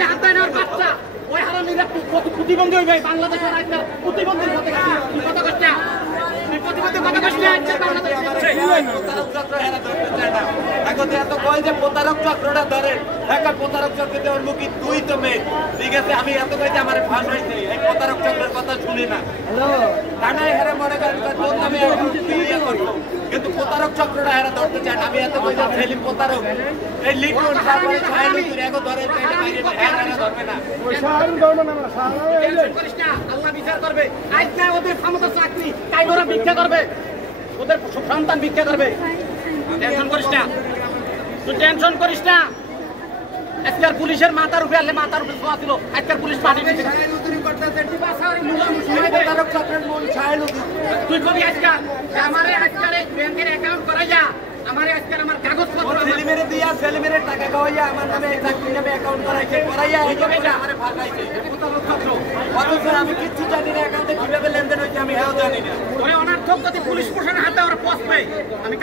তাহলে হাত দেয় না ওর বাচ্চা ওই হারামিরা প্রতিবন্ধী হইবে বাংলাদেশের একটা প্রতিবন্ধীর সাথে কত কষ্ট প্রতিবন্ধী কত কষ্ট আছে এখন এত কয় যে প্রতারক চক্রটা ধরেন একটা প্রতারক চক্র দেওয়ার মুখী তুই তো মেয়ে ঠিক আছে আমি এত কই যে আমার ভাষাইছি এই প্রতারক চক্রের কথা শুনি না ডানায় হেরে মনে করেন তোর নামে ইয়ে করবো কিন্তু প্রতারক চক্রটা হেরা ধরতে চান আমি এত কই যে সেলিম প্রতারক এই লিটন তারপরে ছায়ালু তুই এখন ধরে হেরা ধরবে না আল্লাহ বিচার করবে আজ না ওদের ক্ষমতা চাকরি তাই ওরা ভিক্ষা করবে ওদের সন্তান ভিক্ষা করবে টেনশন করিস না তুই টেনশন করিস না আজকের পুলিশের মাথার উপরে আলে মাথার উপরে ছোঁয়া ছিল আজকের পুলিশ পার্টি তুই কবি আজকাল আমার আজকাল ব্যাংকের অ্যাকাউন্ট করাইয়া আমার আজকাল আমার কাগজপত্র সেলিমেরে দিয়া সেলিমেরে টাকা খাওয়াইয়া আমার নামে চাকরি নামে অ্যাকাউন্ট করাইছে করাইয়া এই আমারে ফাঁসাইছে অথচ আমি কিচ্ছু জানি না অ্যাকাউন্টে কিভাবে লেনদেন হয়েছে আমি এও জানি না ওই অনার্থক যদি পুলিশ প্রশাসনের হাতে ওরা পৌঁছবে আমি